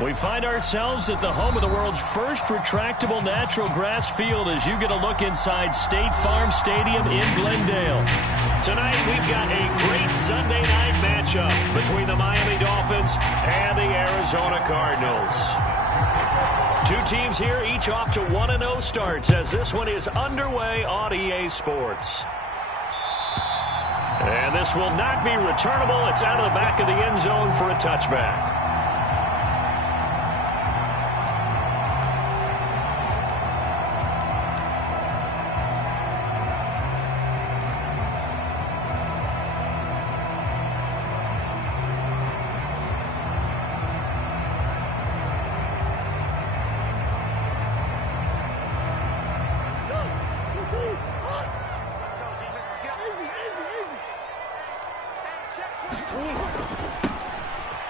We find ourselves at the home of the world's first retractable natural grass field as you get a look inside State Farm Stadium in Glendale. Tonight we've got a great Sunday night matchup between the Miami Dolphins and the Arizona Cardinals. Two teams here, each off to 1-0 starts as this one is underway on EA Sports. And this will not be returnable. It's out of the back of the end zone for a touchback.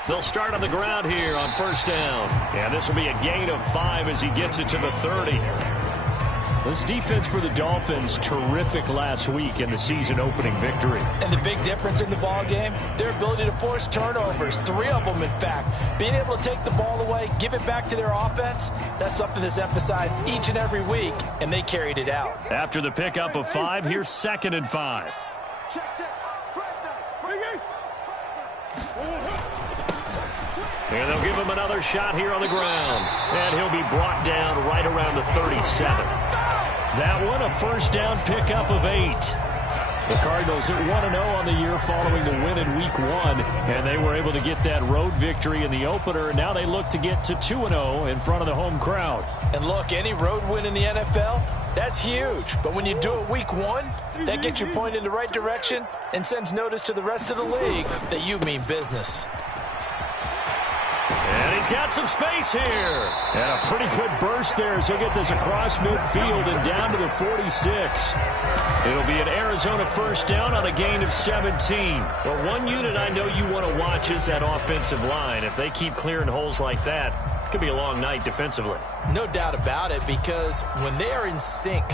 They'll start on the ground here on first down. And this will be a gain of 5 as he gets it to the 30. This defense for the Dolphins, terrific last week in the season-opening victory. And the big difference in the ball game, their ability to force turnovers, 3 of them in fact. Being able to take the ball away, give it back to their offense, that's something that's emphasized each and every week, and they carried it out. After the pickup of 5, here's 2nd and 5. Check. And they'll give him another shot here on the ground. And he'll be brought down right around the 37. That one, a first down pickup of 8. The Cardinals at 1-0 on the year following the win in Week 1. And they were able to get that road victory in the opener. Now they look to get to 2-0 in front of the home crowd. And look, any road win in the NFL, that's huge. But when you do it Week 1, that gets your point in the right direction and sends notice to the rest of the league that you mean business. And he's got some space here. And a pretty good burst there as he'll get this across midfield and down to the 46. It'll be an Arizona first down on a gain of 17. Well, one unit I know you want to watch is that offensive line. If they keep clearing holes like that, it could be a long night defensively. No doubt about it, because when they are in sync,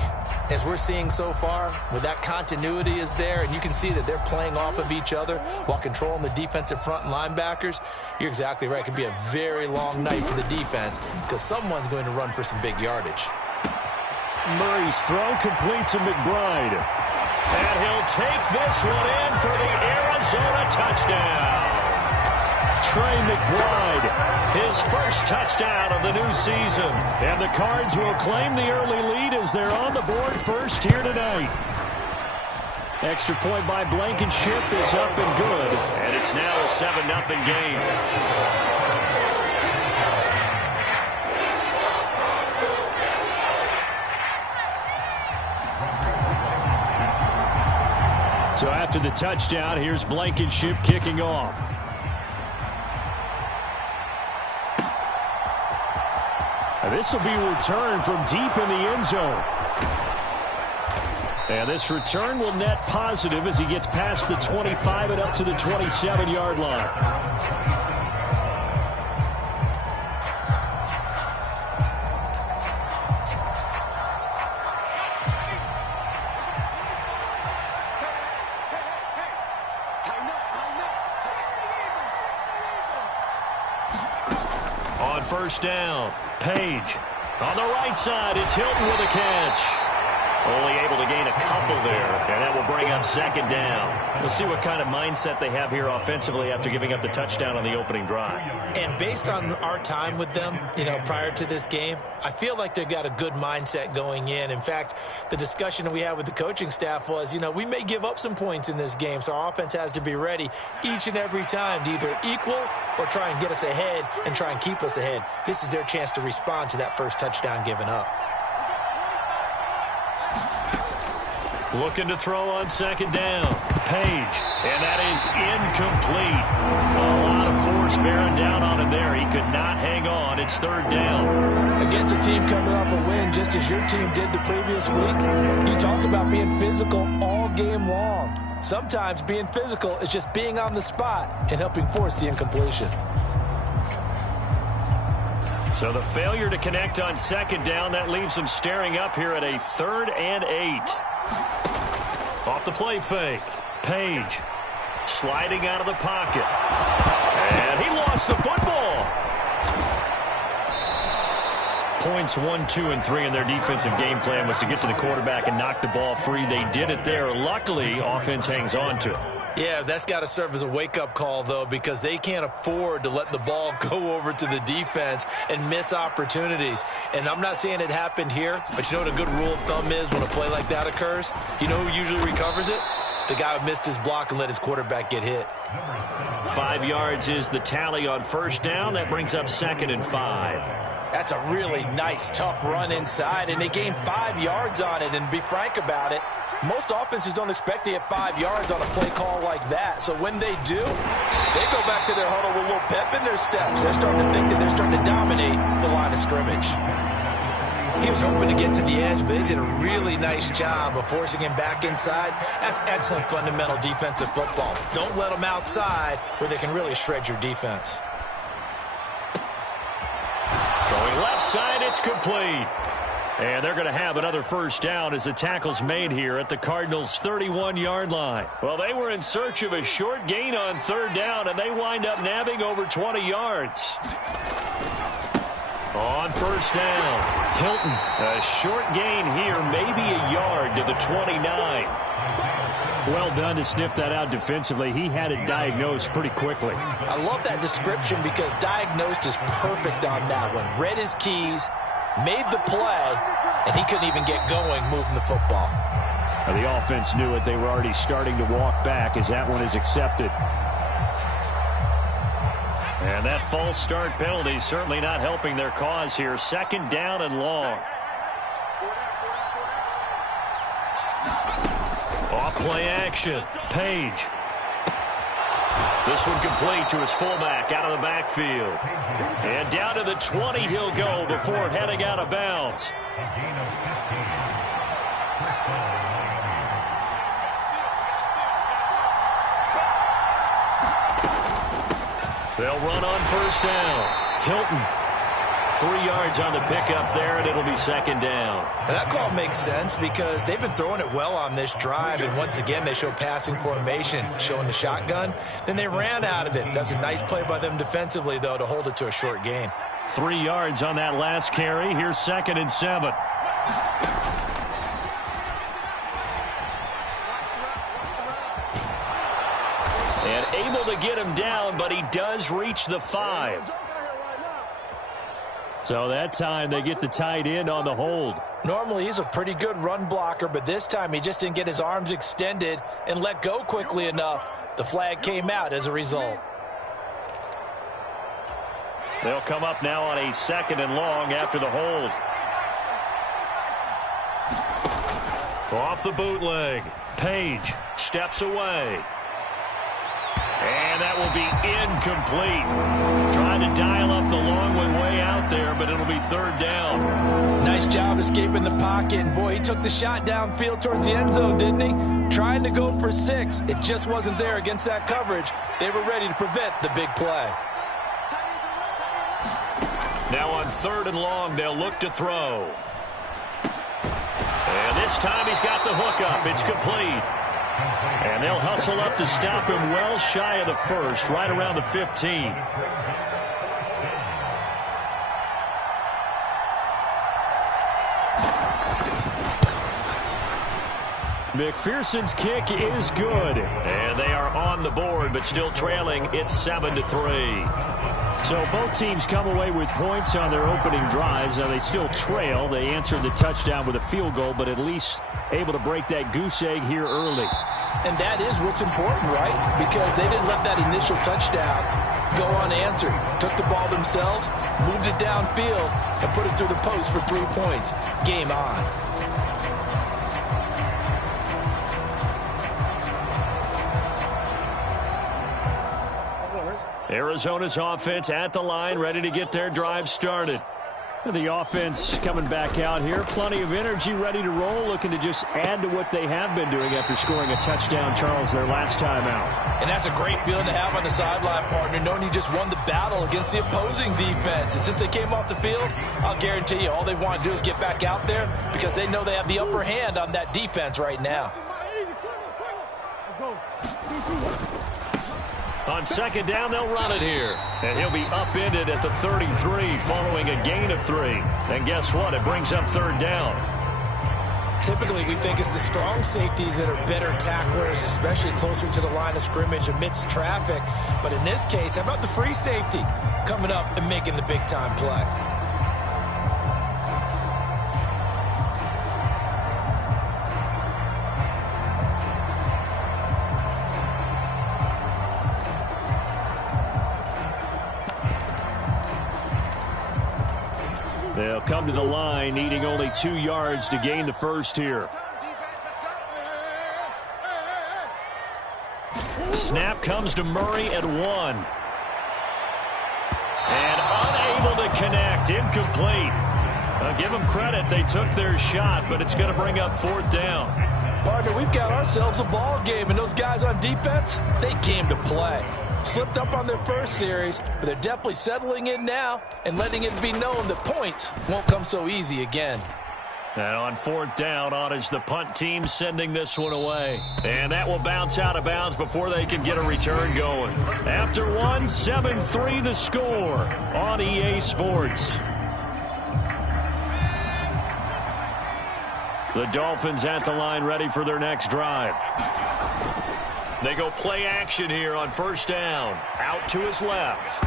as we're seeing so far, where that continuity is there, and you can see that they're playing off of each other while controlling the defensive front and linebackers, you're exactly right. It could be a very long night for the defense because someone's going to run for some big yardage. Murray's throw complete to McBride. And he'll take this one in for the Arizona touchdown. Trey McBride, his first touchdown of the new season. And the Cards will claim the early lead as they're on the board first here tonight. Extra point by Blankenship is up and good. And it's now a 7-0 game. So after the touchdown, here's Blankenship kicking off. This will be returned from deep in the end zone. And this return will net positive as he gets past the 25 and up to the 27-yard line. On first down, Page. On the right side, it's Hilton with a catch. Only able to gain a couple there, and that will bring up 2nd down. We'll see what kind of mindset they have here offensively after giving up the touchdown on the opening drive. And based on our time with them, prior to this game, I feel like they've got a good mindset going in. In fact, the discussion that we had with the coaching staff was, we may give up some points in this game, so our offense has to be ready each and every time to either equal or try and get us ahead and try and keep us ahead. This is their chance to respond to that first touchdown given up. Looking to throw on 2nd down. Page. And that is incomplete. A lot of force bearing down on him there. He could not hang on. It's 3rd down. Against a team coming off a win just as your team did the previous week, you talk about being physical all game long. Sometimes being physical is just being on the spot and helping force the incompletion. So the failure to connect on 2nd down, that leaves them staring up here at a 3rd and 8. Off the play fake. Page sliding out of the pocket. And he lost the football. Points 1, 2, and 3 in their defensive game plan was to get to the quarterback and knock the ball free. They did it there. Luckily, offense hangs on to it. Yeah, that's got to serve as a wake-up call, though, because they can't afford to let the ball go over to the defense and miss opportunities. And I'm not saying it happened here, but you know what a good rule of thumb is when a play like that occurs? You know who usually recovers it? The guy who missed his block and let his quarterback get hit. 5 yards is the tally on first down. That brings up 2nd and 5. That's a really nice, tough run inside, and they gained 5 yards on it. And to be frank about it, most offenses don't expect to get 5 yards on a play call like that. So when they do, they go back to their huddle with a little pep in their steps. They're starting to think that they're starting to dominate the line of scrimmage. He was hoping to get to the edge, but they did a really nice job of forcing him back inside. That's excellent fundamental defensive football. Don't let them outside where they can really shred your defense. Throwing left side, it's complete. And they're going to have another first down as the tackle's made here at the Cardinals' 31-yard line. Well, they were in search of a short gain on 3rd down, and they wind up nabbing over 20 yards. On first down, Hilton, a short gain here, maybe a yard to the 29. Well done to sniff that out defensively. He had it diagnosed pretty quickly. I love that description because diagnosed is perfect on that one. Read his keys, made the play, and he couldn't even get going moving the football. Now, the offense knew it. They were already starting to walk back as that one is accepted. And that false start penalty certainly not helping their cause here. 2nd down and long. Off play action. Page. This one complete to his fullback out of the backfield. And down to the 20 he'll go before heading out of bounds. They'll run on first down. Hilton. 3 yards on the pickup there, and it'll be 2nd down. That call makes sense because they've been throwing it well on this drive, and once again they show passing formation, showing the shotgun. Then they ran out of it. That's a nice play by them defensively, though, to hold it to a short gain. 3 yards on that last carry. Here's 2nd and 7. And able to get him down, but he does reach the 5. So that time they get the tight end on the hold. Normally he's a pretty good run blocker, but this time he just didn't get his arms extended and let go quickly enough. The flag came out as a result. They'll come up now on a 2nd and long after the hold. Off the bootleg. Page steps away. And that will be incomplete. Trying to dial up the long one way out there, but it'll be 3rd down. Nice job escaping the pocket. And boy, he took the shot downfield towards the end zone, didn't he? Trying to go for 6. It just wasn't there against that coverage. They were ready to prevent the big play. Now on 3rd and long, they'll look to throw. And this time he's got the hook up. It's complete. And they'll hustle up to stop him well shy of the 1st, right around the 15. McPherson's kick is good. And they are on the board, but still trailing. It's 7-3. So both teams come away with points on their opening drives. Now they still trail. They answered the touchdown with a field goal, but at least able to break that goose egg here early. And that is what's important, right? Because they didn't let that initial touchdown go unanswered. Took the ball themselves, moved it downfield, and put it through the post for 3 points. Game on. Arizona's offense at the line, ready to get their drive started. The offense coming back out here. Plenty of energy, ready to roll, looking to just add to what they have been doing after scoring a touchdown, Charles, their last time out. And that's a great feeling to have on the sideline, partner, knowing you just won the battle against the opposing defense. And since they came off the field, I'll guarantee you all they want to do is get back out there because they know they have the upper hand on that defense right now. On second down, they'll run it here. And he'll be upended at the 33 following a gain of 3. And guess what? It brings up third down. Typically, we think it's the strong safeties that are better tacklers, especially closer to the line of scrimmage amidst traffic. But in this case, how about the free safety coming up and making the big-time play? They'll come to the line, needing only 2 yards to gain the first here. Snap comes to Murray at 1. And unable to connect. Incomplete. Give them credit. They took their shot, but it's going to bring up fourth down. Partner, we've got ourselves a ball game, and those guys on defense, they came to play. Slipped up on their first series, but they're definitely settling in now and letting it be known that points won't come so easy again. And on fourth down, on is the punt team sending this one away. And that will bounce out of bounds before they can get a return going. After one, 7-3 the score on EA Sports. The Dolphins at the line ready for their next drive. They go play action here on first down. Out to his left.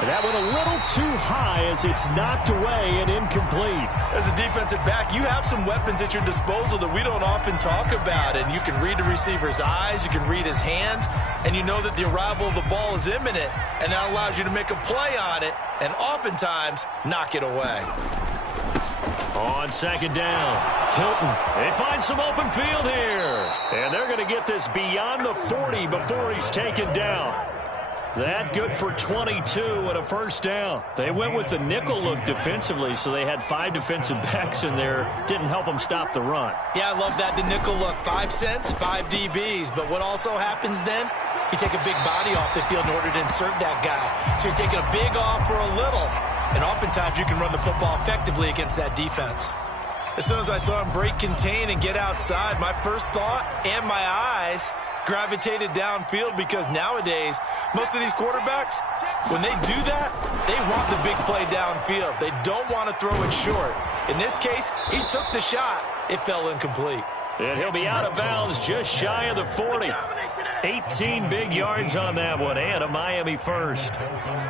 That one a little too high as it's knocked away and incomplete. As a defensive back, you have some weapons at your disposal that we don't often talk about. And you can read the receiver's eyes, you can read his hands, and you know that the arrival of the ball is imminent. And that allows you to make a play on it and oftentimes knock it away. On second down, Hilton. They find some open field here. And they're going to get this beyond the 40 before he's taken down. That good for 22 and a first down. They went with the nickel look defensively, so they had 5 defensive backs in there. Didn't help them stop the run. Yeah, I love that, the nickel look. 5 cents, 5 DBs. But what also happens then? You take a big body off the field in order to insert that guy. So you're taking a big off for a little. And oftentimes you can run the football effectively against that defense. As soon as I saw him break contain and get outside, my first thought and my eyes gravitated downfield, because nowadays, most of these quarterbacks, when they do that, they want the big play downfield. They don't want to throw it short. In this case, he took the shot. It fell incomplete. And he'll be out of bounds just shy of the 40. 18 big yards on that one, and a Miami first.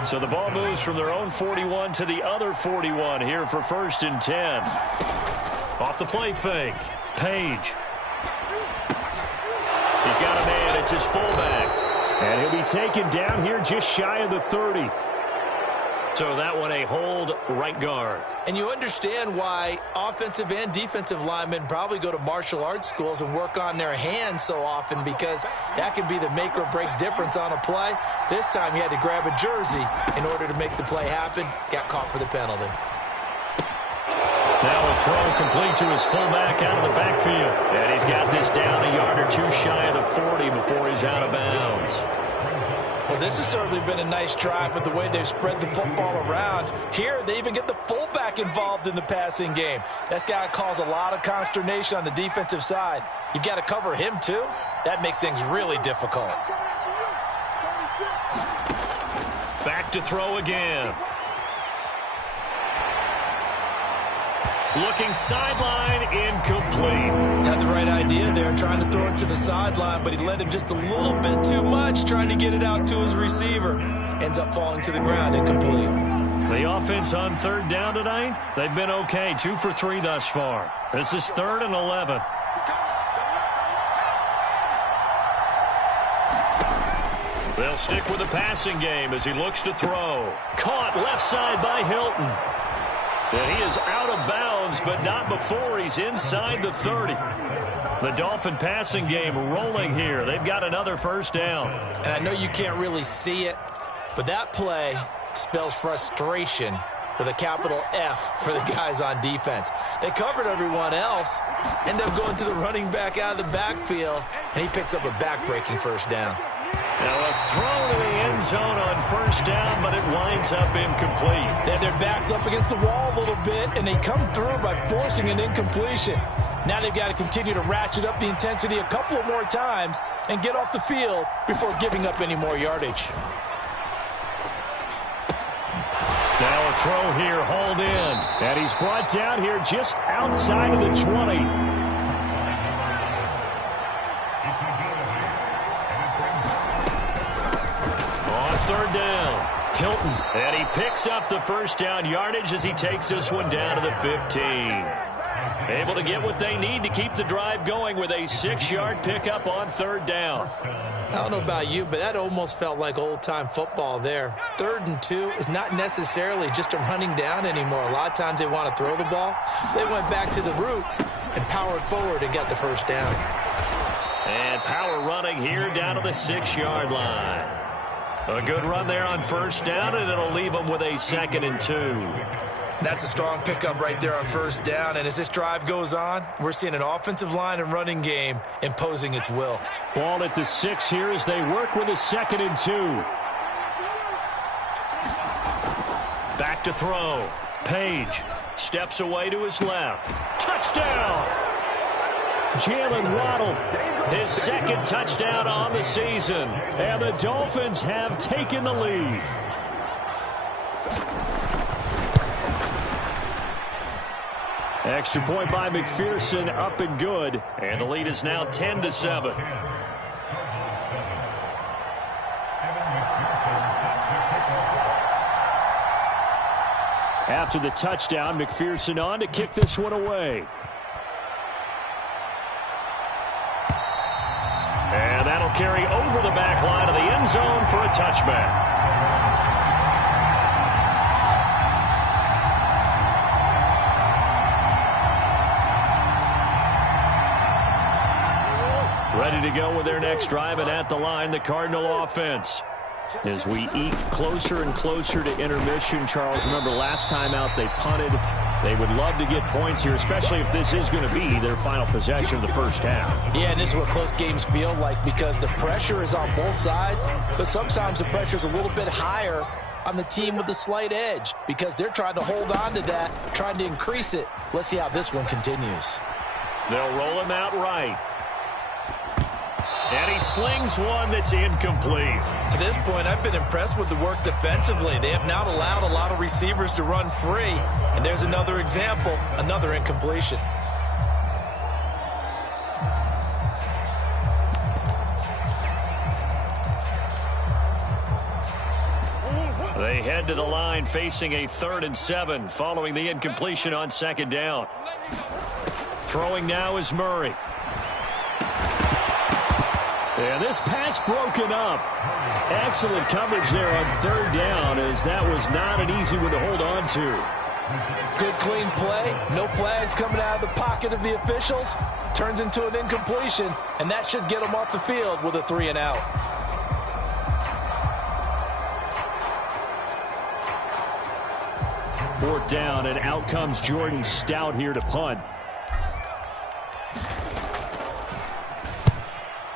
So the ball moves from their own 41 to the other 41 here for first and 10. Off the play fake, Page. He's got a man. It's his fullback. And he'll be taken down here just shy of the 30. So that one a hold right guard. And you understand why offensive and defensive linemen probably go to martial arts schools and work on their hands so often, because that can be the make or break difference on a play. This time he had to grab a jersey in order to make the play happen. Got caught for the penalty. Now a throw complete to his fullback out of the backfield. And he's got this down a yard or two shy of the 40 before he's out of bounds. Well, this has certainly been a nice drive with the way they've spread the football around. Here, they even get the fullback involved in the passing game. That's got to cause a lot of consternation on the defensive side. You've got to cover him, too. That makes things really difficult. Back to throw again. Looking sideline, incomplete. Had the right idea there, trying to throw it to the sideline, but he led him just a little bit too much, trying to get it out to his receiver. Ends up falling to the ground, incomplete. The offense on third down tonight, they've been okay, 2 for 3 thus far. This is 3rd and 11. They'll stick with the passing game as he looks to throw. Caught left side by Hilton. And he is out of bounds, but not before he's inside the 30. The Dolphin passing game rolling here. They've got another first down. And I know you can't really see it, but that play spells frustration with a capital F for the guys on defense. They covered everyone else, end up going to the running back out of the backfield, and he picks up a back-breaking first down. Now a throw to the end zone on first down, but it winds up incomplete. Their back's up against the wall a little bit, and they come through by forcing an incompletion. Now they've got to continue to ratchet up the intensity a couple of more times and get off the field before giving up any more yardage. Now a throw here, hauled in. And he's brought down here just outside of the 20. On third down, Hilton. And he picks up the first down yardage as he takes this one down to the 15. Able to get what they need to keep the drive going with a 6-yard pickup on third down. I don't know about you, but that almost felt like old-time football there. 3rd and 2 is not necessarily just a running down anymore. A lot of times they want to throw the ball. They went back to the roots and powered forward and got the first down. And power running here down to the 6-yard line. A good run there on first down, and it'll leave them with a 2nd and 2. That's a strong pickup right there on first down. And as this drive goes on, we're seeing an offensive line and running game imposing its will. Ball at the 6 here as they work with a 2nd and 2. Back to throw. Page steps away to his left. Touchdown! Jalen Waddle, his 2nd touchdown on the season. And the Dolphins have taken the lead. Extra point by McPherson, up and good. And the lead is now 10-7. After the touchdown, McPherson on to kick this one away. And that'll carry over the back line of the end zone for a touchback. Ready to go with their next drive, and at the line, the Cardinal offense. As we eke closer and closer to intermission, Charles, remember last time out they punted. They would love to get points here, especially if this is going to be their final possession of the first half. Yeah, and this is what close games feel like because the pressure is on both sides, but sometimes the pressure is a little bit higher on the team with the slight edge because they're trying to hold on to that, trying to increase it. Let's see how this one continues. They'll roll him out right. And he slings one that's incomplete. To this point, I've been impressed with the work defensively. They have not allowed a lot of receivers to run free. And there's another example, another incompletion. They head to the line facing a 3rd and 7 following the incompletion on 2nd down. Throwing now is Murray. And this pass broken up. Excellent coverage there on 3rd down as that was not an easy one to hold on to. Good clean play. No flags coming out of the pocket of the officials. Turns into an incompletion, and that should get them off the field with a 3 and out. Fourth down, and out comes Jordan Stout here to punt.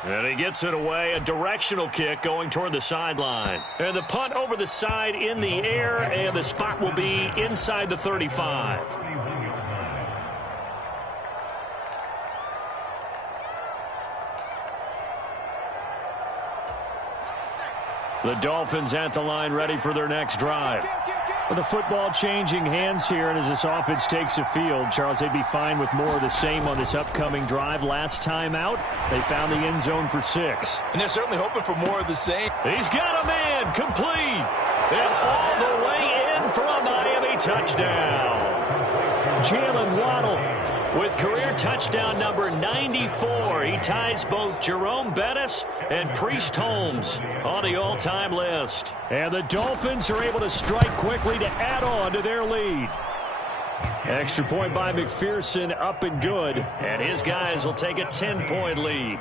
And he gets it away, a directional kick going toward the sideline. And the punt over the side in the air, and the spot will be inside the 35. The Dolphins at the line ready for their next drive. With the football changing hands here, and as this offense takes the field, Charles, they'd be fine with more of the same on this upcoming drive. Last time out, they found the end zone for 6. And they're certainly hoping for more of the same. He's got a man, complete, and all the way in for a Miami touchdown. Jalen Waddle with career touchdown number 94. He ties both Jerome Bettis and Priest Holmes on the all-time list. And the Dolphins are able to strike quickly to add on to their lead. Extra point by McPherson, up and good. And his guys will take a 10-point lead.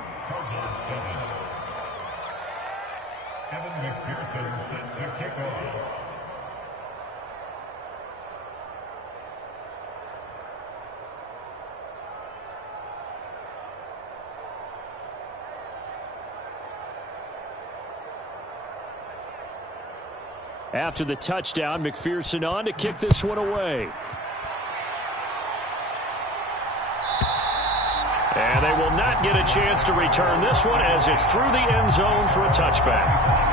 After the touchdown, McPherson on to kick this one away. And they will not get a chance to return this one as it's through the end zone for a touchback.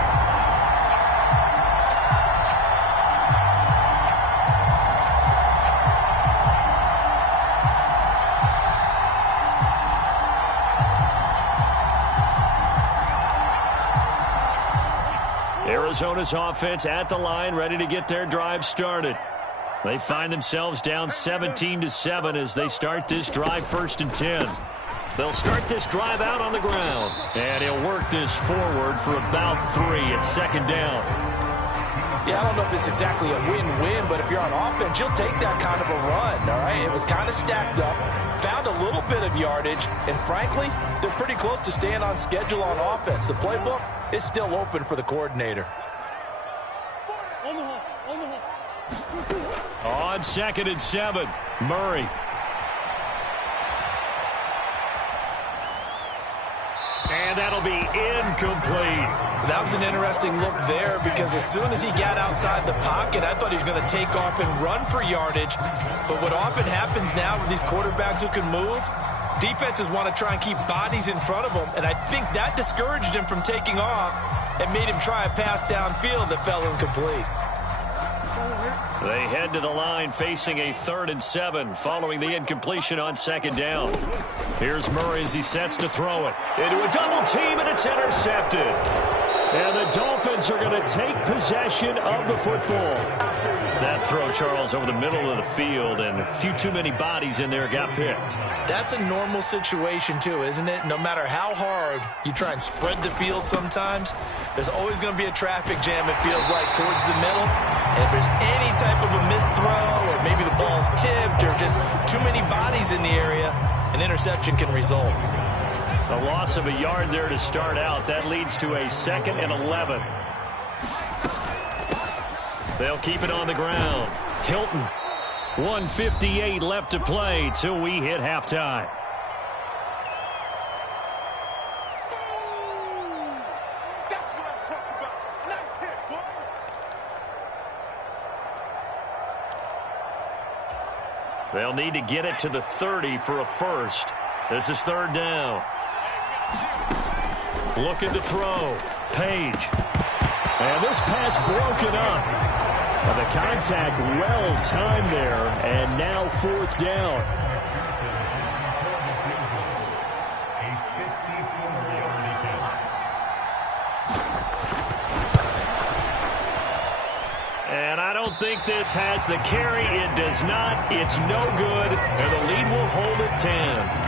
Arizona's offense at the line, ready to get their drive started. They find themselves down 17-7 as they start this drive 1st and 10. They'll start this drive out on the ground, and he'll work this forward for about 3 at 2nd down. Yeah, I don't know if it's exactly a win-win, but if you're on offense, you'll take that kind of a run, all right? It was kind of stacked up, found a little bit of yardage, and frankly, they're pretty close to staying on schedule on offense. The playbook is still open for the coordinator. On 2nd and 7, Murray. And that'll be incomplete. That was an interesting look there because as soon as he got outside the pocket, I thought he was going to take off and run for yardage. But what often happens now with these quarterbacks who can move, defenses want to try and keep bodies in front of them. And I think that discouraged him from taking off and made him try a pass downfield that fell incomplete. They head to the line facing a 3rd and 7 following the incompletion on 2nd down. Here's Murray as he sets to throw it. Into a double team, and it's intercepted. And the Dolphins are going to take possession of the football. That throw, Charles, over the middle of the field, and a few too many bodies in there got picked. That's a normal situation, too, isn't it? No matter how hard you try and spread the field sometimes, there's always going to be a traffic jam, it feels like, towards the middle. And if there's any type of a missed throw, or maybe the ball's tipped, or just too many bodies in the area, an interception can result. A loss of a yard there to start out. That leads to a 2nd and 11. They'll keep it on the ground. Hilton, 1:58 left to play till we hit halftime. They'll need to get it to the 30 for a first. This is 3rd down. Looking to throw. Page. And this pass broken up. The contact well timed there, and now 4th down. And I don't think this has the carry. It does not. It's no good, and the lead will hold at 10.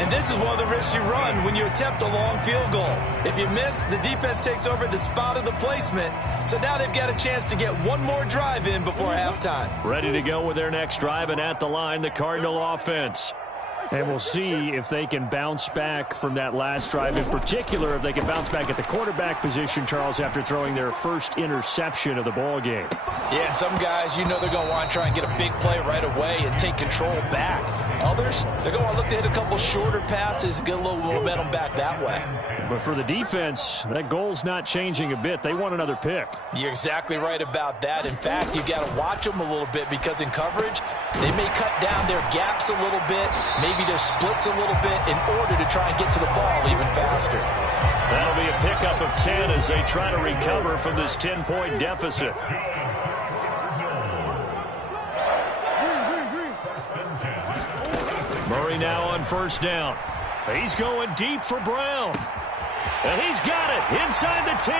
And this is one of the risks you run when you attempt a long field goal. If you miss, the defense takes over at the spot of the placement. So now they've got a chance to get one more drive in before halftime. Ready to go with their next drive, and at the line, the Cardinal offense. And we'll see if they can bounce back from that last drive. In particular, if they can bounce back at the quarterback position, Charles, after throwing their first interception of the ball game. Yeah, some guys, you know they're going to want to try and get a big play right away and take control back. Others, they're going to look to hit a couple shorter passes and get a little momentum back that way. But for the defense, that goal's not changing a bit. They want another pick. You're exactly right about that. In fact, you've got to watch them a little bit because in coverage, they may cut down their gaps a little bit, maybe their splits a little bit in order to try and get to the ball even faster. That'll be a pickup of 10 as they try to recover from this 10-point deficit. Murray now on 1st down. He's going deep for Brown. And he's got it inside the 10.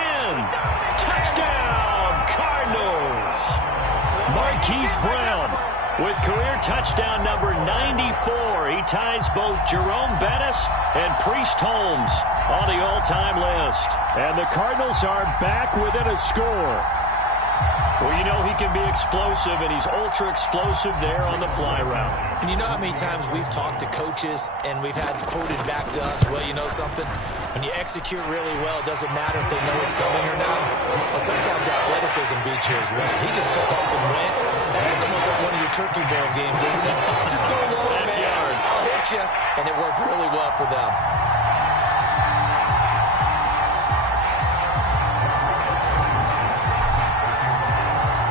Touchdown, Cardinals. Marquise Brown with career touchdown number 94. He ties both Jerome Bettis and Priest Holmes on the all-time list. And the Cardinals are back within a score. Well, you know he can be explosive, and he's ultra-explosive there on the fly route. And you know how many times we've talked to coaches and we've had quoted back to us, well, you know something? When you execute really well, it doesn't matter if they know it's coming or not. Well, sometimes athleticism beats you as well. He just took off and went. And that's almost like one of your turkey ball games, isn't it? Just go low, man. I'll hit you. And it worked really well for them.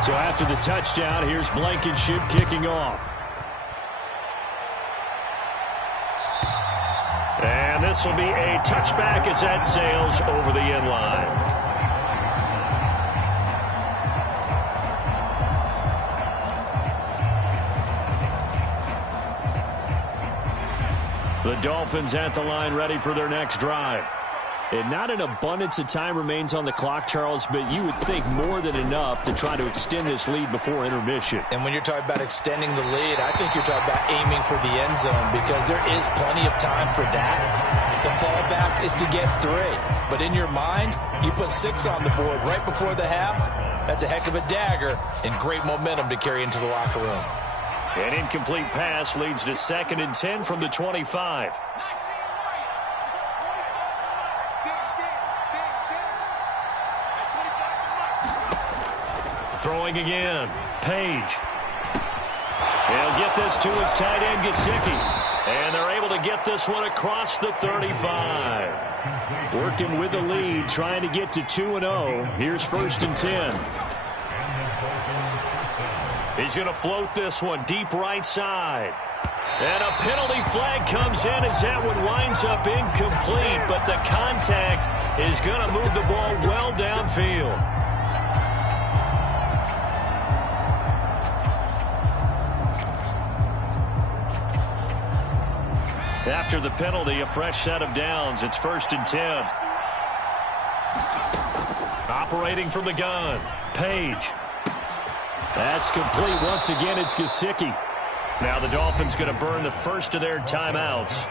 So after the touchdown, here's Blankenship kicking off. And this will be a touchback as that sails over the end line. The Dolphins at the line ready for their next drive. And not an abundance of time remains on the clock, Charles, but you would think more than enough to try to extend this lead before intermission. And when you're talking about extending the lead, I think you're talking about aiming for the end zone because there is plenty of time for that. The fallback is to get 3. But in your mind, you put 6 on the board right before the half. That's a heck of a dagger and great momentum to carry into the locker room. An incomplete pass leads to 2nd and 10 from the 25. Throwing again. Page. He'll get this to his tight end, Gesicki. And they're able to get this one across the 35. Working with the lead, trying to get to 2-0. Here's 1st and 10. He's going to float this one deep right side. And a penalty flag comes in as that one winds up incomplete. But the contact is going to move the ball well downfield. After the penalty, a fresh set of downs. It's 1st and 10. Operating from the gun. Page. That's complete. Once again, it's Gesicki. Now the Dolphins going to burn the first of their timeouts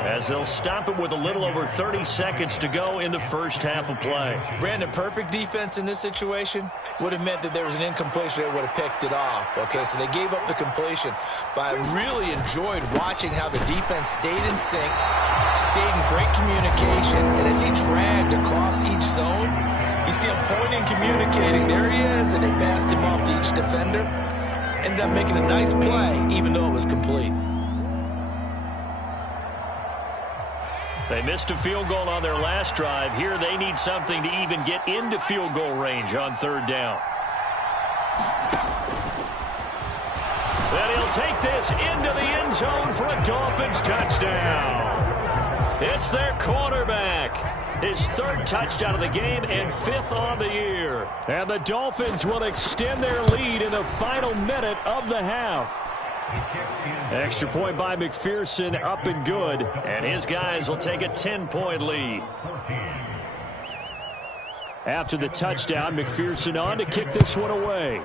as they'll stop it with a little over 30 seconds to go in the first half of play. Brandon, perfect defense in this situation would have meant that there was an incompletion that would have picked it off. Okay, so they gave up the completion. But I really enjoyed watching how the defense stayed in sync, stayed in great communication, and as he dragged across each zone, you see him pointing, communicating. There he is, and they passed him off to each defender. Ended up making a nice play, even though it was complete. They missed a field goal on their last drive. Here they need something to even get into field goal range on 3rd down. Then he'll take this into the end zone for a Dolphins touchdown. It's their quarterback. His 3rd touchdown of the game and 5th on the year. And the Dolphins will extend their lead in the final minute of the half. Extra point by McPherson, up and good. And his guys will take a 10-point lead. After the touchdown, McPherson on to kick this one away.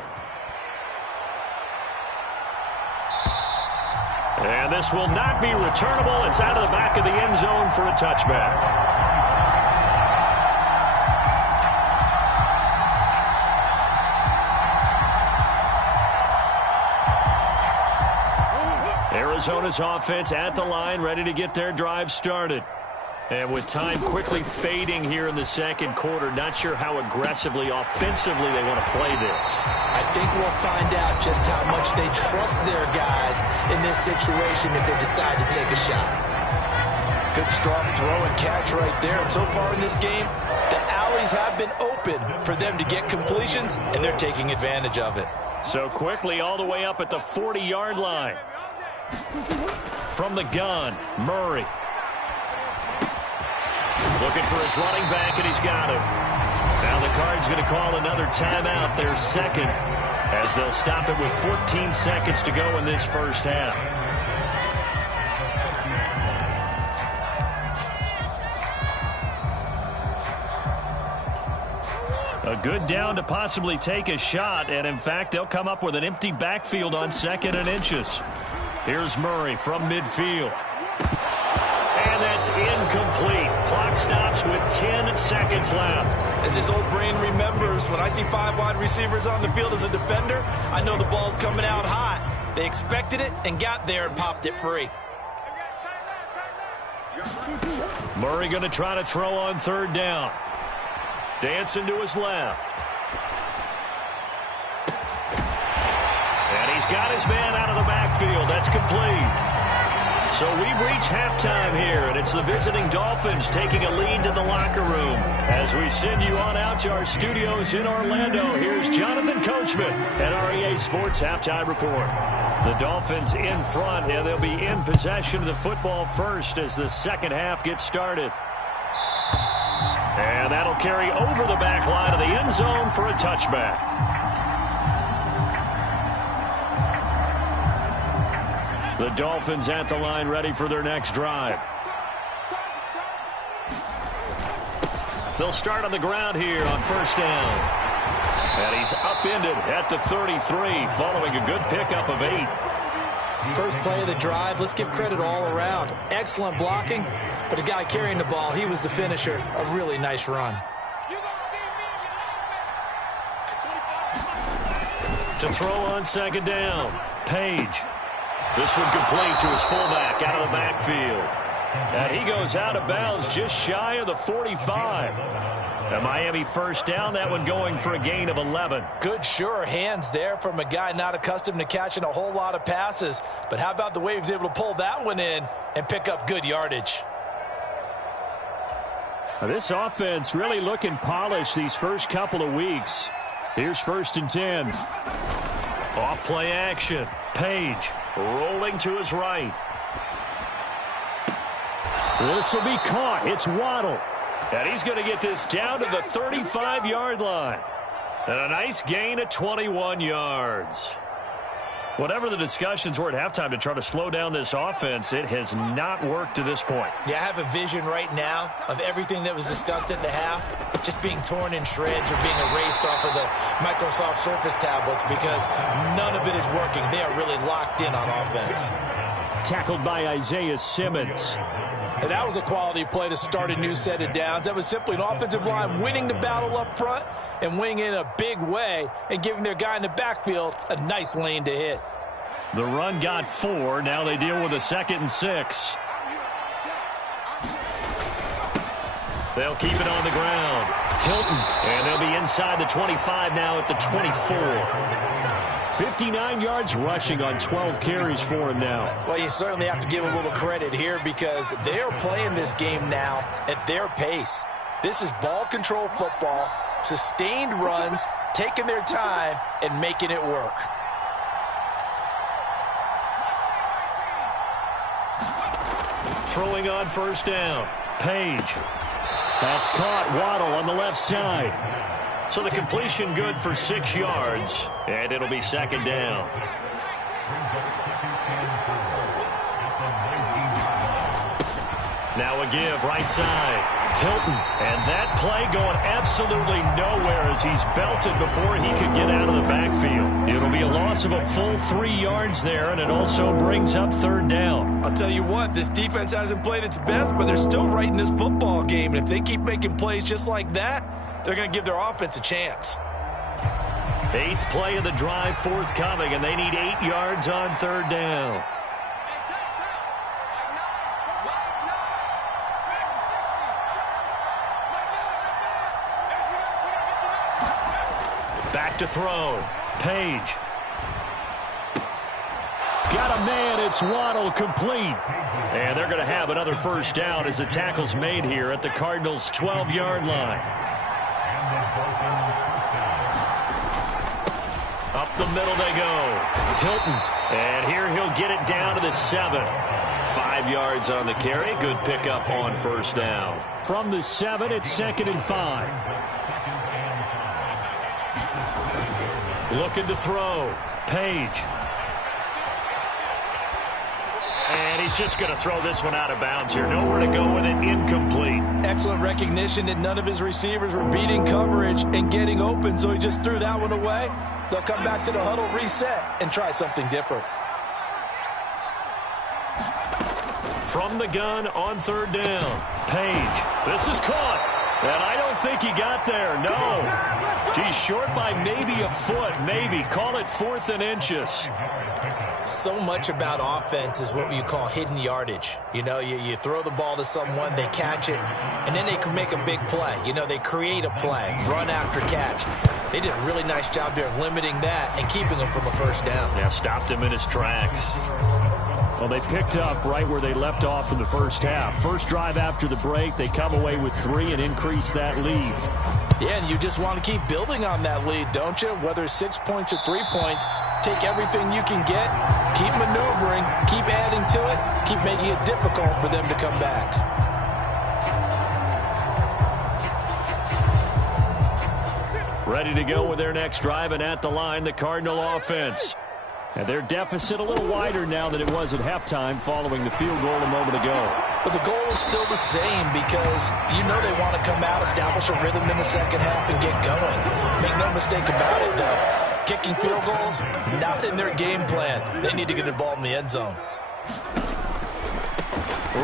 And this will not be returnable. It's out of the back of the end zone for a touchback. Arizona's offense at the line, ready to get their drive started. And with time quickly fading here in the second quarter, not sure how aggressively, offensively they want to play this. I think we'll find out just how much they trust their guys in this situation if they decide to take a shot. Good strong throw and catch right there. And so far in this game, the alleys have been open for them to get completions, and they're taking advantage of it. So quickly all the way up at the 40-yard line. From the gun, Murray. Looking for his running back, and he's got him. Now the Cards going to call another timeout, their 2nd, as they'll stop it with 14 seconds to go in this first half. A good down to possibly take a shot, and in fact, they'll come up with an empty backfield on 2nd and inches. Here's Murray from midfield. And that's incomplete. Clock stops with 10 seconds left. As his old brain remembers, when I see 5 wide receivers on the field as a defender, I know the ball's coming out hot. They expected it and got there and popped it free. Murray going to try to throw on 3rd down. Dancing to his left. And he's got his man out of the backfield. That's complete. So we've reached halftime here, and it's the visiting Dolphins taking a lead to the locker room. As we send you on out to our studios in Orlando, here's Jonathan Coachman at our EA Sports Halftime Report. The Dolphins in front, and they'll be in possession of the football first as the second half gets started. And that'll carry over the back line of the end zone for a touchback. The Dolphins at the line ready for their next drive. They'll start on the ground here on first down. And he's upended at the 33 following a good pickup of 8. First play of the drive, let's give credit all around. Excellent blocking, but the guy carrying the ball, he was the finisher. A really nice run. To throw on second down, Page. This one complete to his fullback out of the backfield. And he goes out of bounds just shy of the 45. A Miami first down, that one going for a gain of 11. Good, sure hands there from a guy not accustomed to catching a whole lot of passes. But how about the way he was able to pull that one in and pick up good yardage? Now this offense really looking polished these first couple of weeks. Here's first and 10. Off play action. Page rolling to his right. This will be caught. It's Waddle. And he's going to get this down to the 35-yard line. And a nice gain of 21 yards. Whatever the discussions were at halftime to try to slow down this offense, it has not worked to this point. Yeah, I have a vision right now of everything that was discussed at the half just being torn in shreds or being erased off of the Microsoft Surface tablets because none of it is working. They are really locked in on offense. Tackled by Isaiah Simmons. And that was a quality play to start a new set of downs. That was simply an offensive line winning the battle up front and winning in a big way and giving their guy in the backfield a nice lane to hit. The run got 4. Now they deal with a 2nd and 6. They'll keep it on the ground. Hilton. And they'll be inside the 25 now at the 24. 59 yards rushing on 12 carries for him now. Well, you certainly have to give a little credit here because they are playing this game now at their pace. This is ball control football, sustained runs, taking their time, and making it work. Throwing on first down. Page. That's caught. Waddle on the left side. So the completion good for 6 yards, and it'll be second down. Now a give right side. Hilton, and that play going absolutely nowhere as he's belted before he could get out of the backfield. It'll be a loss of a full 3 yards there, and it also brings up third down. I'll tell you what, this defense hasn't played its best, but they're still right in this football game. And if they keep making plays just like that, they're going to give their offense a chance. 8th play of the drive forthcoming, and they need 8 yards on third down. Back to throw. Page. Got a man. It's Waddle complete. And they're going to have another first down as the tackle's made here at the Cardinals' 12-yard line. Up the middle they go. Hilton. And here he'll get it down to the 7. 5 yards on the carry. Good pickup on first down. From the 7, it's 2nd and 5. Looking to throw. Page. And he's just going to throw this one out of bounds here. Nowhere to go with it. Incomplete. Excellent recognition that none of his receivers were beating coverage and getting open, so he just threw that one away. They'll come back to the huddle, reset, and try something different. From the gun on third down. Page. This is caught. And I don't think he got there. No. He's short by maybe a foot. Maybe. Call it 4th and inches. So much about offense is what you call hidden yardage. You know, you throw the ball to someone, they catch it, and then they can make a big play. You know, they create a play, run after catch. They did a really nice job there of limiting that and keeping him from a first down. Yeah, stopped him in his tracks. Well, they picked up right where they left off in the first half. First drive after the break, they come away with 3 and increase that lead. Yeah, and you just want to keep building on that lead, don't you? Whether it's 6 points or 3 points, take everything you can get, keep maneuvering, keep adding to it, keep making it difficult for them to come back. Ready to go with their next drive, and at the line, the Cardinal offense. And their deficit a little wider now than it was at halftime following the field goal a moment ago. But the goal is still the same because you know they want to come out, establish a rhythm in the second half, and get going. Make no mistake about it, though. Kicking field goals, not in their game plan. They need to get involved in the end zone.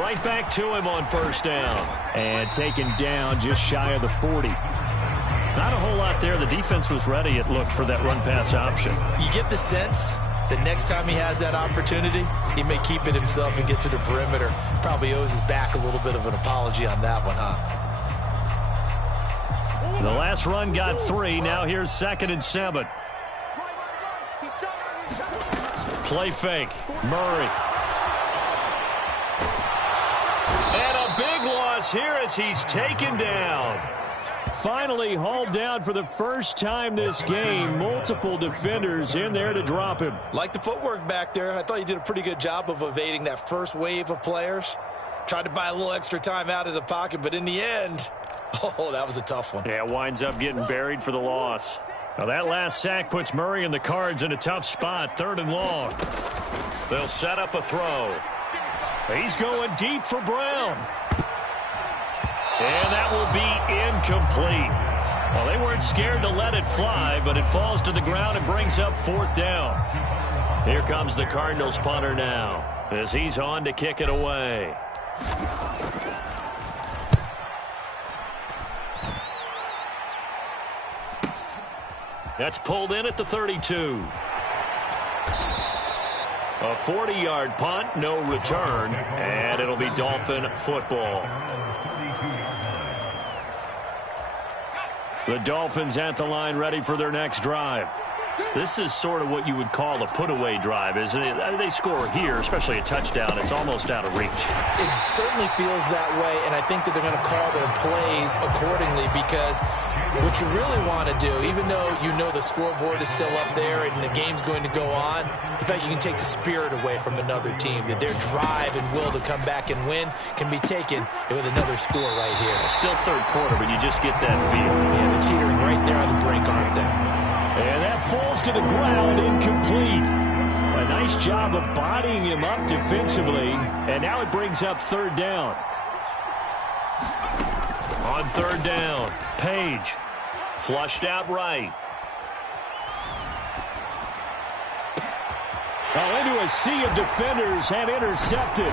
Right back to him on first down. And taken down just shy of the 40. Not a whole lot there. The defense was ready, it looked, for that run-pass option. You get the sense the next time he has that opportunity, he may keep it himself and get to the perimeter. Probably owes his back a little bit of an apology on that one, huh? The last run got 3. Now here's 2nd and 7. Play fake. Murray. And a big loss here as he's taken down. Finally hauled down for the first time this game. Multiple defenders in there to drop him. Like the footwork back there. I thought he did a pretty good job of evading that first wave of players. Tried to buy a little extra time out of the pocket, but in the end, oh, that was a tough one. Yeah, winds up getting buried for the loss. Now that last sack puts Murray and the Cards in a tough spot. 3rd and long. They'll set up a throw. He's going deep for Brown. And that will be incomplete. Well, they weren't scared to let it fly, but it falls to the ground and brings up 4th down. Here comes the Cardinals punter now as he's on to kick it away. That's pulled in at the 32. A 40-yard punt, no return, and it'll be Dolphin football. The Dolphins at the line, ready for their next drive. This is sort of what you would call a put-away drive, isn't it? They score here, especially a touchdown. It's almost out of reach. It certainly feels that way, and I think that they're going to call their plays accordingly because what you really want to do, even though you know the scoreboard is still up there and the game's going to go on, in fact, you can take the spirit away from another team, that their drive and will to come back and win can be taken with another score right here. Still 3rd quarter, but you just get that feel. Yeah, they're teetering right there on the brink, aren't they? And that falls to the ground, incomplete. A nice job of bodying him up defensively, and now it brings up 3rd down. On 3rd down, Page. Flushed out right. Into a sea of defenders and intercepted.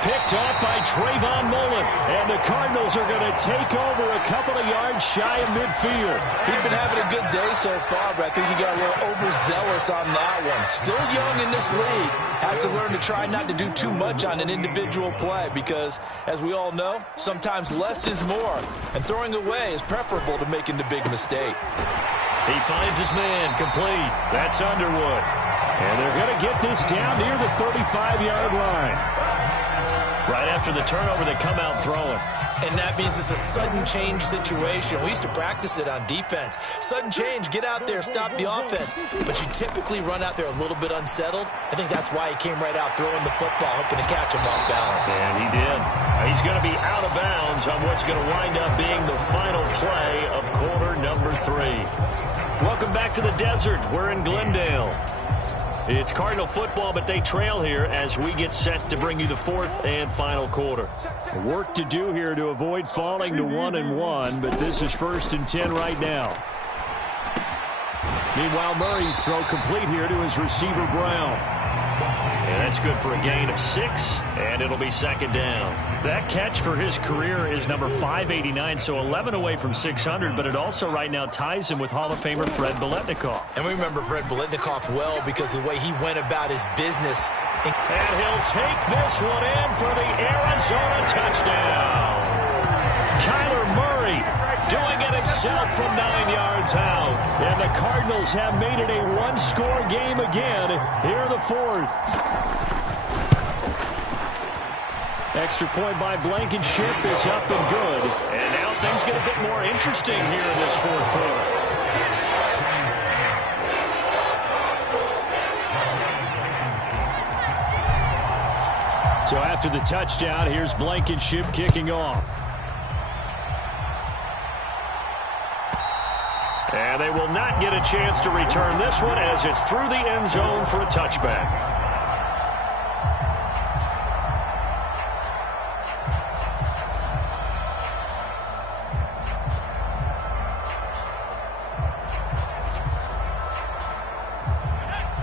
Picked off by Trayvon Mullen. And the Cardinals are going to take over a couple of yards shy of midfield. He's been having a good day so far, but I think he got a little overzealous on that one. Still young in this league. Has to learn to try not to do too much on an individual play because, as we all know, sometimes less is more. And throwing away is preferable to making the big mistake. He finds his man complete. That's Underwood. And they're going to get this down near the 35-yard line. Right after the turnover, they come out throwing. And that means it's a sudden change situation. We used to practice it on defense. Sudden change, get out there, stop the offense. But you typically run out there a little bit unsettled. I think that's why he came right out throwing the football, hoping to catch him off balance. And he did. He's going to be out of bounds on what's going to wind up being the final play of quarter number 3. Welcome back to the desert. We're in Glendale. It's Cardinal football, but they trail here as we get set to bring you the 4th and final quarter. Work to do here to avoid falling to 1-1, but this is 1st and 10 right now. Meanwhile, Murray's throw complete here to his receiver, Brown. And that's good for a gain of 6, and it'll be 2nd down. That catch for his career is number 589, so 11 away from 600, but it also right now ties him with Hall of Famer Fred Biletnikoff. And we remember Fred Biletnikoff well because of the way he went about his business. And he'll take this one in for the Arizona touchdown. Kyler Murray doing it himself from 9 yards out. And the Cardinals have made it a one-score game again. Here the 4th. Extra point by Blankenship is up and good. And now things get a bit more interesting here in this fourth quarter. So after the touchdown, here's Blankenship kicking off. And they will not get a chance to return this one as it's through the end zone for a touchback.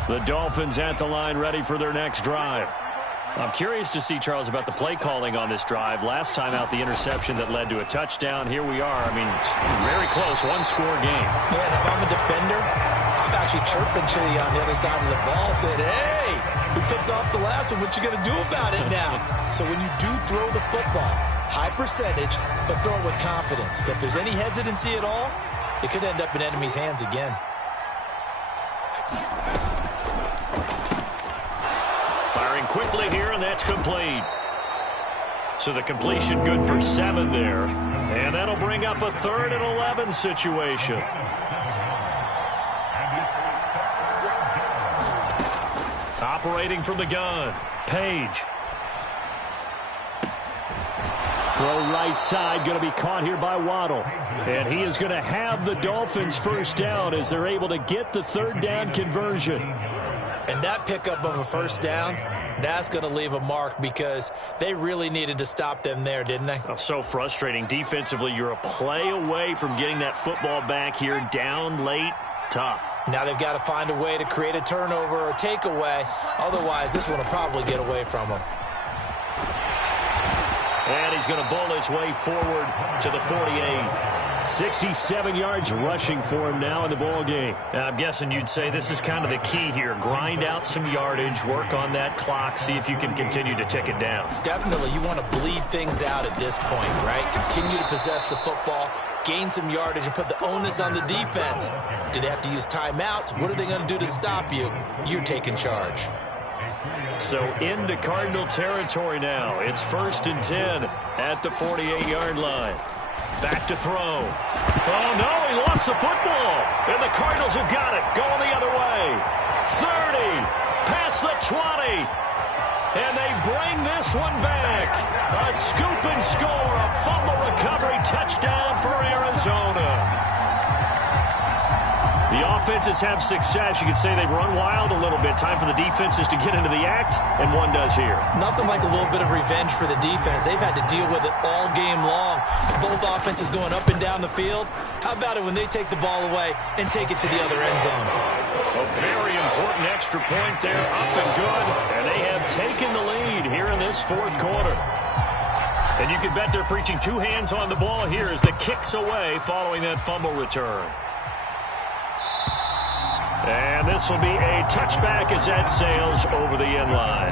The Dolphins at the line ready for their next drive. I'm curious to see, Charles, about the play calling on this drive. Last time out, the interception that led to a touchdown. Here we are. I mean, very close, one-score game. Yeah, and if I'm a defender, I'm actually chirping Chili on the other side of the ball, saying, hey, we picked off the last one. What you going to do about it now? So when you do throw the football, high percentage, but throw it with confidence. If there's any hesitancy at all, it could end up in enemy's hands again. Quickly here, and that's complete. So the completion good for 7 there. And that'll bring up a 3rd and 11 situation. Operating from the gun, Page. Throw right side, going to be caught here by Waddle. And he is going to have the Dolphins first down as they're able to get the 3rd down conversion. And that pickup of a first down, that's going to leave a mark because they really needed to stop them there, didn't they? Oh, so frustrating. Defensively, you're a play away from getting that football back here down late. Tough. Now they've got to find a way to create a turnover or takeaway. Otherwise, this one will probably get away from them. And he's going to bowl his way forward to the 48. 67 yards rushing for him now in the ball game. I'm guessing you'd say this is kind of the key here. Grind out some yardage, work on that clock, see if you can continue to tick it down. Definitely, you want to bleed things out at this point, right? Continue to possess the football, gain some yardage, and put the onus on the defense. Do they have to use timeouts? What are they going to do to stop you? You're taking charge. So into Cardinal territory now. It's 1st and 10 at the 48-yard line. Back to throw. Oh, no, he lost the football. And the Cardinals have got it. Going the other way. 30. Past the 20. And they bring this one back. A scoop and score. A fumble recovery touchdown for Arizona. The offenses have success. You could say they've run wild a little bit. Time for the defenses to get into the act, and one does here. Nothing like a little bit of revenge for the defense. They've had to deal with it all game long. Both offenses going up and down the field. How about it when they take the ball away and take it to the other end zone? A very important extra point there, up and good. And they have taken the lead here in this fourth quarter. And you can bet they're preaching 2 hands on the ball here as the kick's away following that fumble return. And this will be a touchback as that sails over the end line.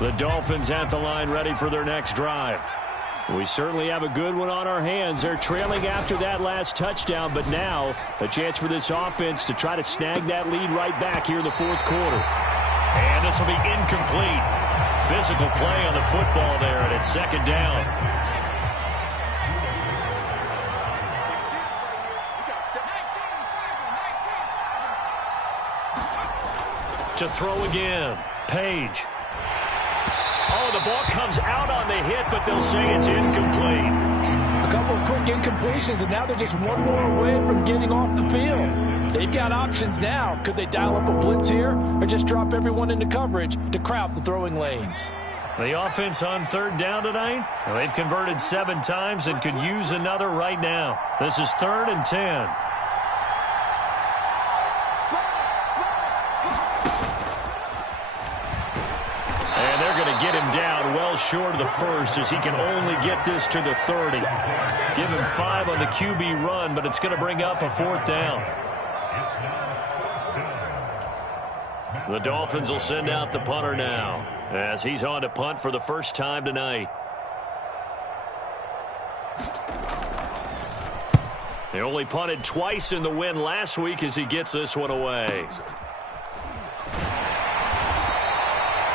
The Dolphins at the line ready for their next drive. We certainly have a good one on our hands. They're trailing after that last touchdown, but now a chance for this offense to try to snag that lead right back here in the fourth quarter. And this will be incomplete. Physical play on the football there, and it's 2nd down. To throw again, Page. Oh, the ball comes out on the hit, but they'll say it's incomplete. A couple of quick incompletions, and now they're just one more away from getting off the field. They've got options now. Could they dial up a blitz here or just drop everyone into coverage to crowd the throwing lanes? The offense on 3rd down tonight, well, they've converted 7 times and could use another right now. This is 3rd and 10. And they're going to get him down well short of the 1st as he can only get this to the 30. Give him 5 on the QB run, but it's going to bring up a 4th down. The Dolphins will send out the punter now as he's on to punt for the first time tonight. They only punted twice in the win last week as he gets this one away.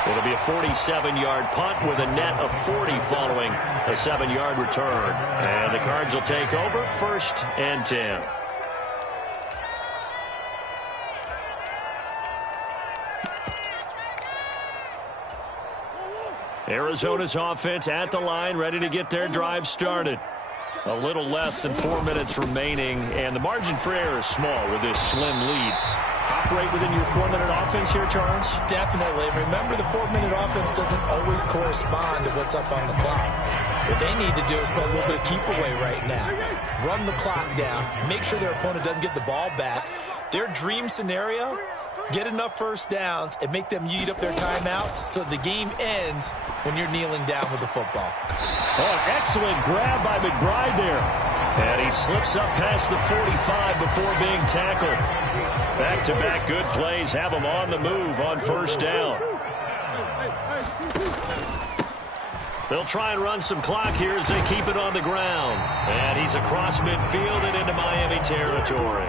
It'll be a 47-yard punt with a net of 40 following a 7-yard return. And the Cards will take over 1st and 10. Arizona's offense at the line, ready to get their drive started. A little less than 4 minutes remaining, and the margin for error is small with this slim lead. Operate within your 4-minute offense here, Charles? Definitely. Remember, the 4-minute offense doesn't always correspond to what's up on the clock. What they need to do is play a little bit of keep away right now. Run the clock down. Make sure their opponent doesn't get the ball back. Their dream scenario, get enough first downs and make them eat up their timeouts so the game ends when you're kneeling down with the football. Oh, an excellent grab by McBride there. And he slips up past the 45 before being tackled. Back-to-back good plays have him on the move on first down. They'll try and run some clock here as they keep it on the ground. And he's across midfield and into Miami territory.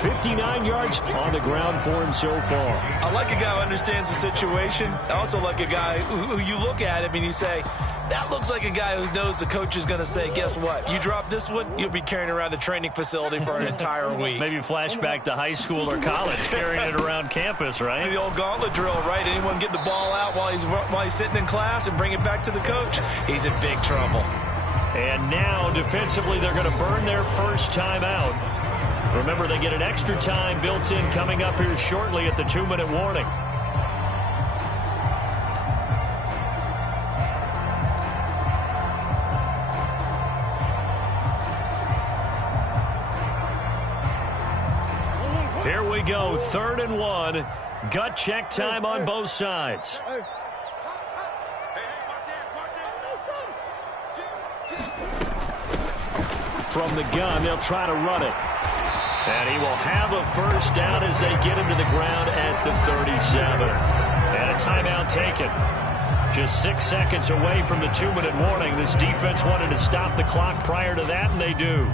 59 yards on the ground for him so far. I like a guy who understands the situation. I also like a guy who you look at him and you say, that looks like a guy who knows the coach is going to say, guess what? You drop this one, you'll be carrying around a training facility for an entire week. Maybe flashback to high school or college, carrying it around campus, right? The old gauntlet drill, right? Anyone get the ball out while he's sitting in class and bring it back to the coach? He's in big trouble. And now, defensively, they're going to burn their first time out. Remember, they get an extra time built in coming up here shortly at the 2-minute warning. Here we go, 3rd and 1. Gut check time on both sides. From the gun, they'll try to run it. And he will have a first down as they get him to the ground at the 37. And a timeout taken. Just 6 seconds away from the 2-minute warning. This defense wanted to stop the clock prior to that, and they do.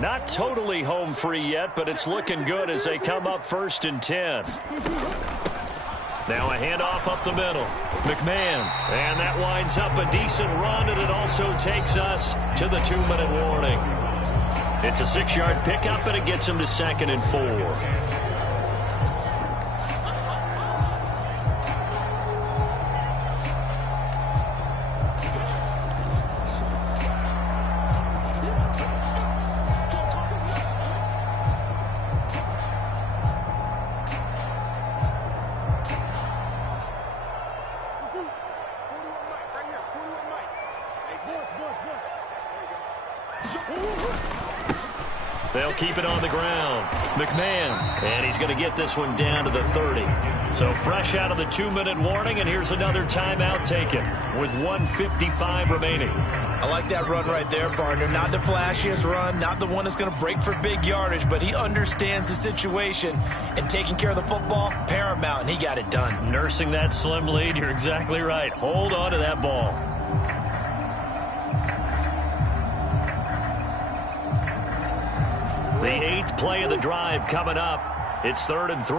Not totally home free yet, but it's looking good as they come up 1st and 10. Now a handoff up the middle. McMahon. And that winds up a decent run, and it also takes us to the 2-minute warning. It's a 6-yard pickup, and it gets them to 2nd and 4. They'll keep it on the ground. McMahon, and he's going to get this one down to the 30. So fresh out of the 2-minute warning, and here's another timeout taken with 1:55 remaining. I like that run right there, partner. Not the flashiest run, not the one that's going to break for big yardage, but he understands the situation, and taking care of the football, paramount, and he got it done. Nursing that slim lead, you're exactly right. Hold on to that ball. The 8th play of the drive coming up. It's 3rd and 3.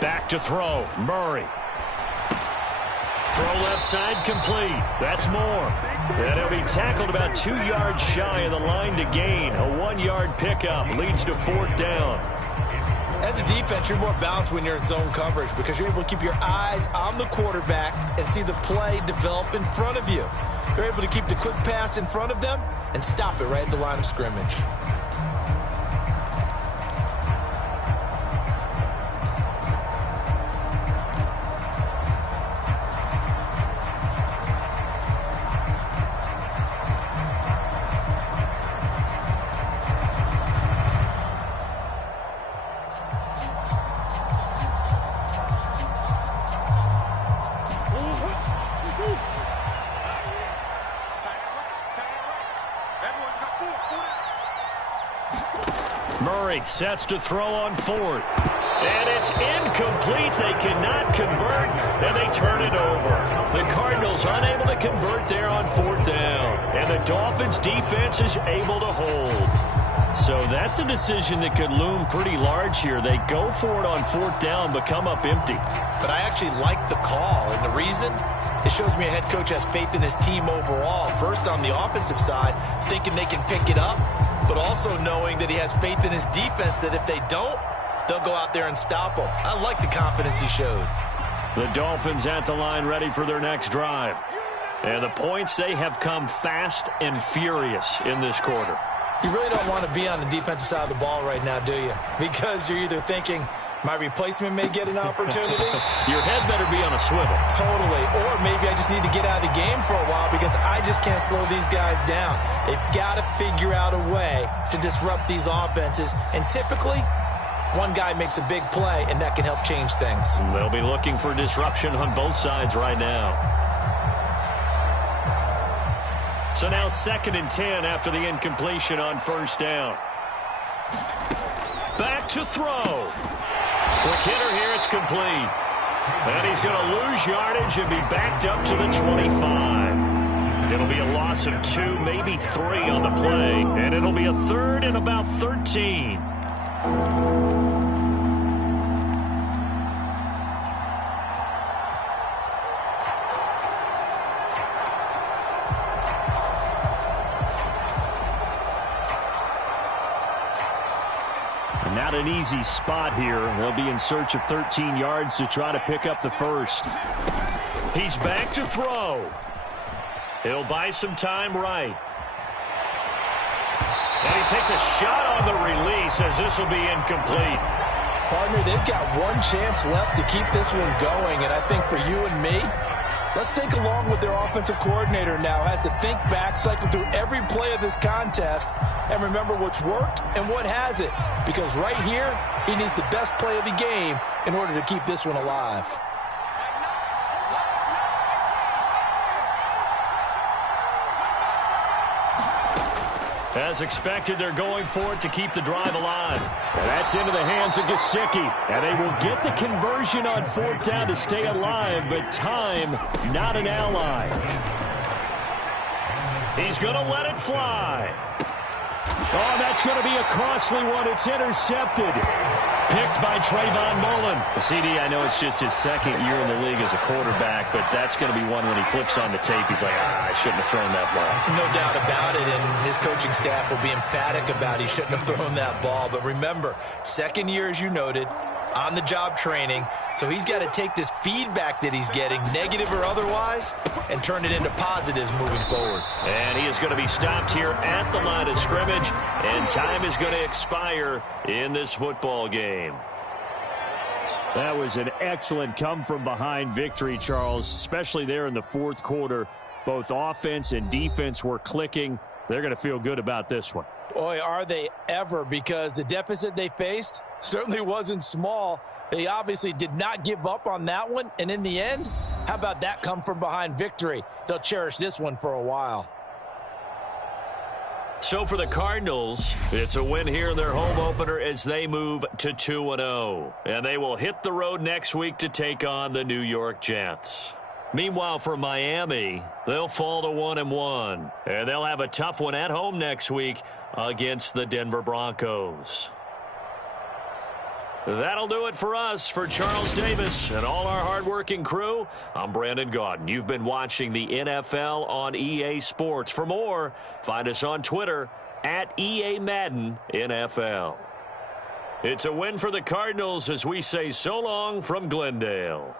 Back to throw. Murray. Throw left side complete. That's more. And he'll be tackled about 2 yards shy of the line to gain. A 1-yard pickup leads to 4th down. As a defense, you're more balanced when you're in zone coverage because you're able to keep your eyes on the quarterback and see the play develop in front of you. You're able to keep the quick pass in front of them and stop it right at the line of scrimmage. McMurray sets to throw on fourth. And it's incomplete. They cannot convert, and they turn it over. The Cardinals unable to convert there on fourth down. And the Dolphins defense is able to hold. So that's a decision that could loom pretty large here. They go for it on fourth down, but come up empty. But I actually like the call, and the reason? It shows me a head coach has faith in his team overall. First, on the offensive side, thinking they can pick it up, but also knowing that he has faith in his defense that if they don't, they'll go out there and stop them. I like the confidence he showed. The Dolphins at the line ready for their next drive. And the points, they have come fast and furious in this quarter. You really don't want to be on the defensive side of the ball right now, do you? Because you're either thinking, my replacement may get an opportunity. Your head better be on a swivel. Totally. Or maybe I just need to get out of the game for a while because I just can't slow these guys down. They've got to figure out a way to disrupt these offenses. And typically, one guy makes a big play, and that can help change things. They'll be looking for disruption on both sides right now. So now 2nd and 10 after the incompletion on first down. Back to throw. Quick hitter here, it's complete. And he's going to lose yardage and be backed up to the 25. It'll be a loss of 2, maybe 3 on the play. And it'll be a 3rd and about 13. Not an easy spot here. They'll be in search of 13 yards to try to pick up the first. He's back to throw. He'll buy some time right. And he takes a shot on the release as this will be incomplete. Partner, they've got one chance left to keep this one going, and I think for you and me, let's think along with their offensive coordinator now. Has to think back, cycle through every play of this contest, and remember what's worked and what hasn't. Because right here, he needs the best play of the game in order to keep this one alive. As expected, they're going for it to keep the drive alive. And that's into the hands of Gesicki. And they will get the conversion on fourth down to stay alive, but time, not an ally. He's going to let it fly. Oh, that's going to be a costly one. It's intercepted. Picked by Trayvon Mullen. CD, I know it's just his 2nd year in the league as a quarterback, but that's going to be one when he flips on the tape. He's like, I shouldn't have thrown that ball. No doubt about it, and his coaching staff will be emphatic about he shouldn't have thrown that ball. But remember, 2nd year, as you noted, on-the-job training, so he's got to take this feedback that he's getting, negative or otherwise, and turn it into positives moving forward. And he is going to be stopped here at the line of scrimmage, and time is going to expire in this football game. That was an excellent come-from-behind victory, Charles, especially there in the 4th quarter. Both offense and defense were clicking. They're going to feel good about this one. Boy, are they ever, because the deficit they faced certainly wasn't small. They obviously did not give up on that one, and in the end, how about that come-from-behind victory? They'll cherish this one for a while. So for the Cardinals, it's a win here in their home opener as they move to 2-0. And they will hit the road next week to take on the New York Jets. Meanwhile, for Miami, they'll fall to 1-1. And they'll have a tough one at home next week against the Denver Broncos. That'll do it for us. For Charles Davis and all our hardworking crew, I'm Brandon Gaudin. You've been watching the NFL on EA Sports. For more, find us on Twitter at EA Madden NFL. It's a win for the Cardinals as we say so long from Glendale.